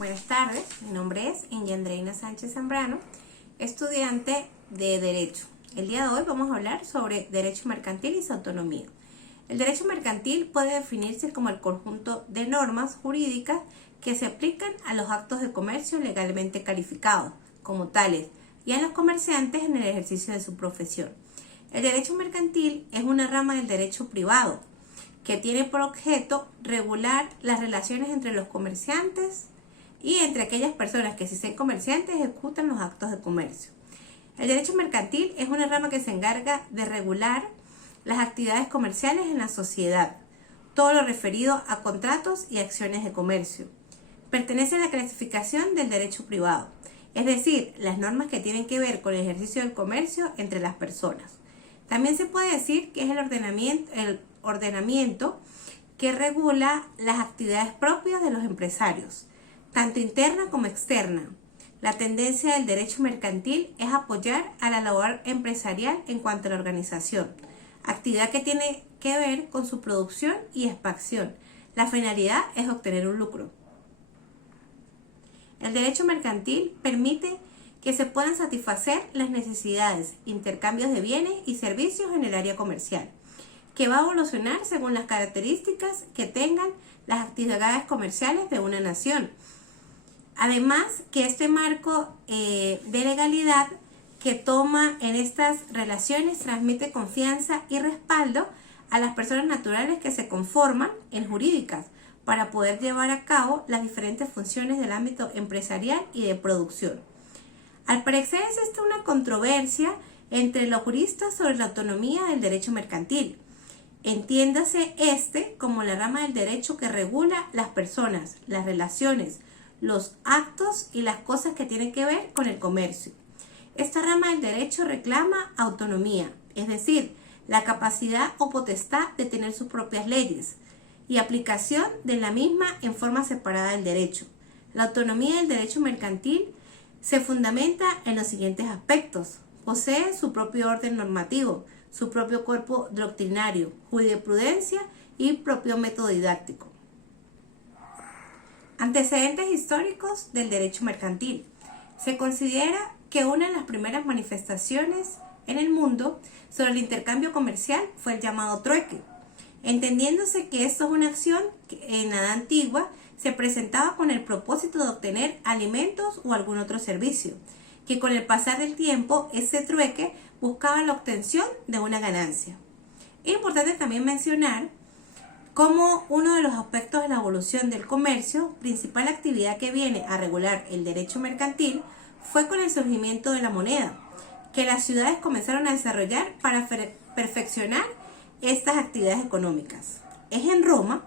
Buenas tardes, mi nombre es Ingia Andreina Sánchez Zambrano, estudiante de Derecho. El día de hoy vamos a hablar sobre Derecho Mercantil y su autonomía. El derecho mercantil puede definirse como el conjunto de normas jurídicas que se aplican a los actos de comercio legalmente calificados como tales y a los comerciantes en el ejercicio de su profesión. El derecho mercantil es una rama del derecho privado que tiene por objeto regular las relaciones entre los comerciantes y entre aquellas personas que, si son comerciantes, ejecutan los actos de comercio. El derecho mercantil es una rama que se encarga de regular las actividades comerciales en la sociedad, todo lo referido a contratos y acciones de comercio. Pertenece a la clasificación del derecho privado, es decir, las normas que tienen que ver con el ejercicio del comercio entre las personas. También se puede decir que es el ordenamiento que regula las actividades propias de los empresarios, tanto interna como externa. La tendencia del derecho mercantil es apoyar a la labor empresarial en cuanto a la organización, actividad que tiene que ver con su producción y expansión. La finalidad es obtener un lucro. El derecho mercantil permite que se puedan satisfacer las necesidades, intercambios de bienes y servicios en el área comercial, que va a evolucionar según las características que tengan las actividades comerciales de una nación. Además, que este marco de legalidad que toma en estas relaciones transmite confianza y respaldo a las personas naturales que se conforman en jurídicas para poder llevar a cabo las diferentes funciones del ámbito empresarial y de producción. Al parecer existe una controversia entre los juristas sobre la autonomía del derecho mercantil. Entiéndase como la rama del derecho que regula las personas, las relaciones, los actos y las cosas que tienen que ver con el comercio. Esta rama del derecho reclama autonomía, es decir, la capacidad o potestad de tener sus propias leyes y aplicación de la misma en forma separada del derecho. La autonomía del derecho mercantil se fundamenta en los siguientes aspectos. Posee su propio orden normativo, su propio cuerpo doctrinario, jurisprudencia y propio método didáctico. Antecedentes históricos del derecho mercantil. Se considera que una de las primeras manifestaciones en el mundo sobre el intercambio comercial fue el llamado trueque, entendiéndose que esto es una acción que en la edad antigua se presentaba con el propósito de obtener alimentos o algún otro servicio, que con el pasar del tiempo ese trueque buscaba la obtención de una ganancia. Es importante también mencionar como uno de los aspectos de la evolución del comercio, principal actividad que viene a regular el derecho mercantil, fue con el surgimiento de la moneda, que las ciudades comenzaron a desarrollar para perfeccionar estas actividades económicas. Es en Roma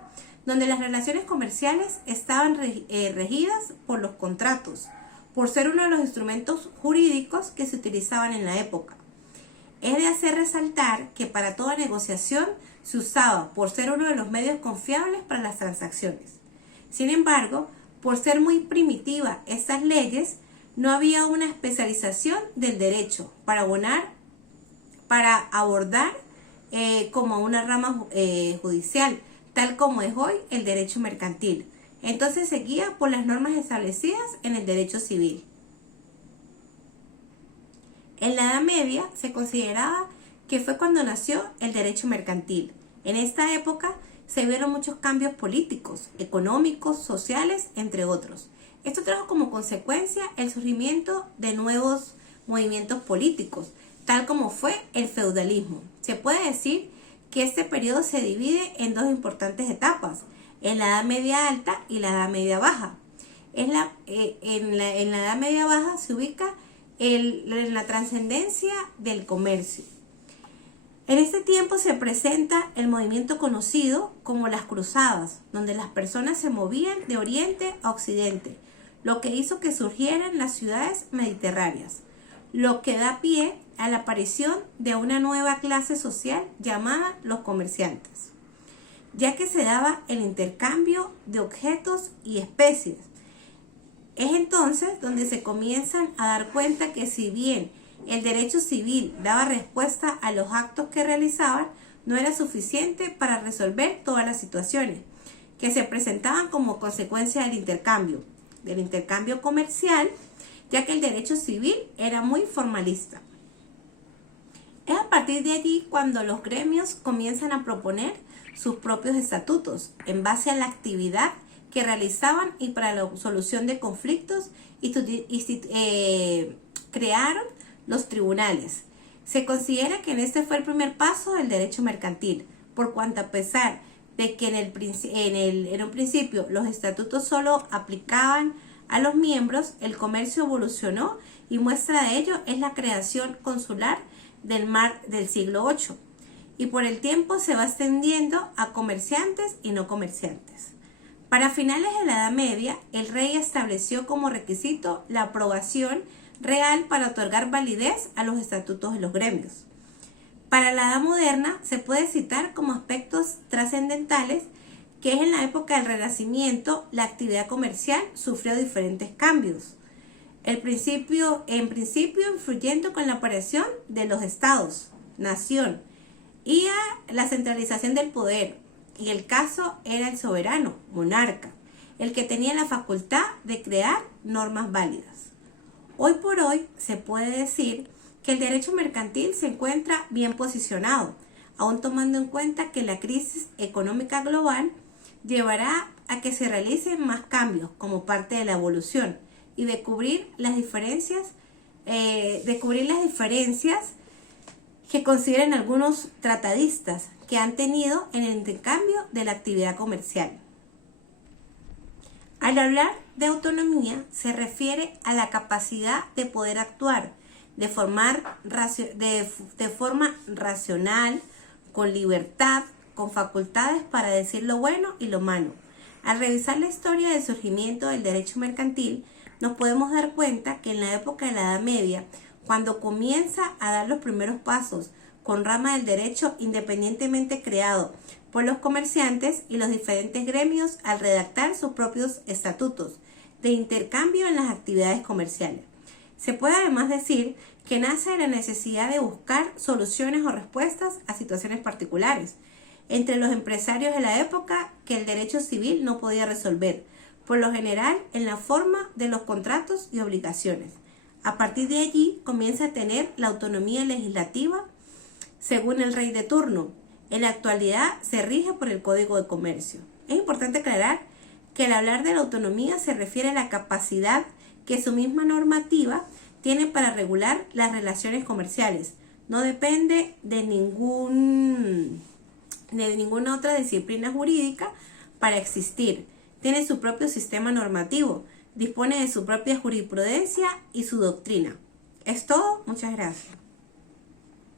donde las relaciones comerciales estaban regidas por los contratos, por ser uno de los instrumentos jurídicos que se utilizaban en la época. Es de hacer resaltar que para toda negociación se usaba por ser uno de los medios confiables para las transacciones. Sin embargo, por ser muy primitiva estas leyes, no había una especialización del derecho para abordar como una rama judicial, tal como es hoy el derecho mercantil. Entonces se guía por las normas establecidas en el derecho civil. En la Edad Media se consideraba que fue cuando nació el derecho mercantil. En esta época se vieron muchos cambios políticos, económicos, sociales, entre otros. Esto trajo como consecuencia el surgimiento de nuevos movimientos políticos, tal como fue el feudalismo. Se puede decir que este periodo se divide en dos importantes etapas, en la Edad Media Alta y la Edad Media Baja. En la Edad Media Baja se ubica en la trascendencia del comercio. En este tiempo se presenta el movimiento conocido como las cruzadas, donde las personas se movían de oriente a occidente, lo que hizo que surgieran las ciudades mediterráneas, lo que da pie a la aparición de una nueva clase social llamada los comerciantes, ya que se daba el intercambio de objetos y especies. Es entonces donde se comienzan a dar cuenta que si bien el derecho civil daba respuesta a los actos que realizaban, no era suficiente para resolver todas las situaciones que se presentaban como consecuencia del intercambio. del intercambio comercial, ya que el derecho civil era muy formalista. Es a partir de allí cuando los gremios comienzan a proponer sus propios estatutos en base a la actividad que realizaban y para la solución de conflictos crearon los tribunales. Se considera que este fue el primer paso del derecho mercantil, por cuanto a pesar de que en un principio los estatutos solo aplicaban a los miembros, el comercio evolucionó y muestra de ello es la creación consular del mar del siglo VIII, y por el tiempo se va extendiendo a comerciantes y no comerciantes. Para finales de la Edad Media, el rey estableció como requisito la aprobación real para otorgar validez a los estatutos de los gremios. Para la Edad Moderna se puede citar como aspectos trascendentales que es en la época del Renacimiento la actividad comercial sufrió diferentes cambios. En principio influyendo con la aparición de los estados, nación, y a la centralización del poder. Y el caso era el soberano, monarca, el que tenía la facultad de crear normas válidas. Hoy por hoy se puede decir que el derecho mercantil se encuentra bien posicionado, aún tomando en cuenta que la crisis económica global llevará a que se realicen más cambios como parte de la evolución y de cubrir las diferencias que consideran algunos tratadistas que han tenido en el intercambio de la actividad comercial. Al hablar de autonomía se refiere a la capacidad de poder actuar de forma racional, con libertad, con facultades para decir lo bueno y lo malo. Al revisar la historia del surgimiento del derecho mercantil, nos podemos dar cuenta que en la época de la Edad Media, cuando comienza a dar los primeros pasos con rama del derecho independientemente creado por los comerciantes y los diferentes gremios al redactar sus propios estatutos de intercambio en las actividades comerciales. Se puede además decir que nace de la necesidad de buscar soluciones o respuestas a situaciones particulares entre los empresarios de la época que el derecho civil no podía resolver, por lo general en la forma de los contratos y obligaciones. A partir de allí comienza a tener la autonomía legislativa según el rey de turno. En la actualidad se rige por el Código de Comercio. Es importante aclarar que al hablar de la autonomía se refiere a la capacidad que su misma normativa tiene para regular las relaciones comerciales. No depende de ninguna otra disciplina jurídica para existir. Tiene su propio sistema normativo, dispone de su propia jurisprudencia y su doctrina. Es todo. Muchas gracias.